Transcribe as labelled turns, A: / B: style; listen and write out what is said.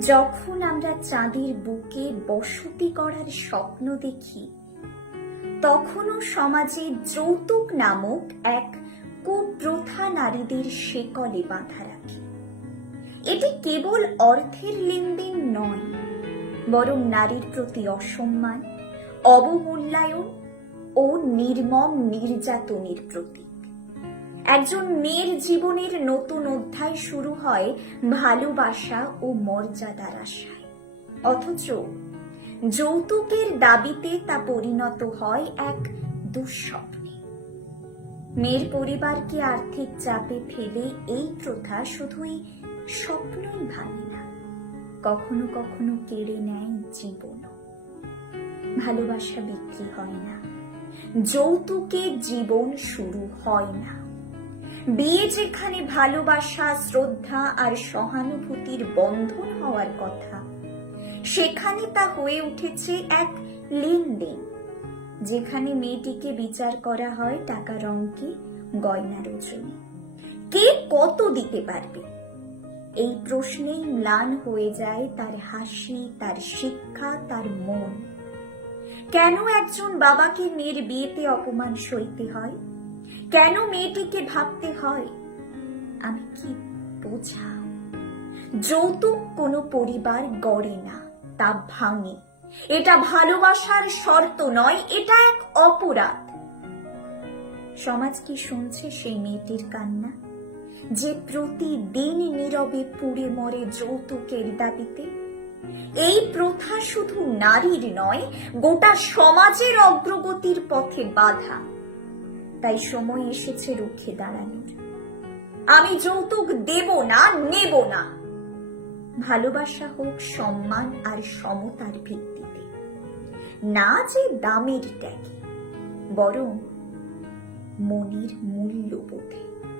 A: যখন আমরা চাঁদের বুকে বসতি করার স্বপ্ন দেখি, তখনও সমাজে যৌতুক নামক এক কুপ্রথা নারীদের শেকলে বাঁধা রাখে। এটি কেবল অর্থের লেনদেন নয়, বরং নারীর প্রতি অসম্মান, অবমূল্যায়ন ও নির্মম নির্যাতনের প্রতীক। একজন মেয়ের জীবনের নতুন অধ্যায় শুরু হয় ভালোবাসা ও মর্যাদার আশায়। অথচ যৌতুকের দাবিতে তা পরিণত হয় এক দুঃস্বপ্নে। মেয়ের পরিবারকে আর্থিক চাপে ফেলে এই প্রথা শুধুই স্বপ্নই ভাঙে না, কখনো কখনো কেড়ে নেয় জীবন ভালোবাসা বিক্রি হয় না যৌতুকে জীবন শুরু হয় না। বিয়ে যেখানে ভালোবাসা, শ্রদ্ধা আর সহানুভূতির বন্ধন হওয়ার কথা। সেখানে তা হয়ে উঠেছে এক লেনদেন, যেখানে মেয়েটিকে বিচার করা হয় টাকার অঙ্কে গয়নার ওজনে কে কত দিতে পারবে? এই প্রশ্নেই ম্লান হয়ে যায় তার হাসি, তার শিক্ষা, তার মন। কেন একজন বাবাকে মেয়ের বিয়েতে অপমান সইতে হয়? কেন মেয়েটিকে ভাবতে হয়? আমি কি বোঝা যৌতুক কোনো পরিবার গড়ে না, তা ভাঙে। এটা ভালোবাসার শর্ত নয়, এটা এক অপরাধ। সমাজ কি শুনছে সেই মেয়েটির কান্না? যে প্রতিদিন নীরবে পুড়ে মরে যৌতুকের দাবিতে? এই প্রথা শুধু নারীর নয়, গোটা সমাজের অগ্রগতির পথে বাধা। তাই সময় এসেছে রুখে দাঁড়ানোর। আমি যৌতুক দেব না, নেব না। ভালোবাসা হোক সম্মান আর সমতার ভিত্তিতে। না যে দামের ট্যাগে বরং মনের মূল্যবোধে।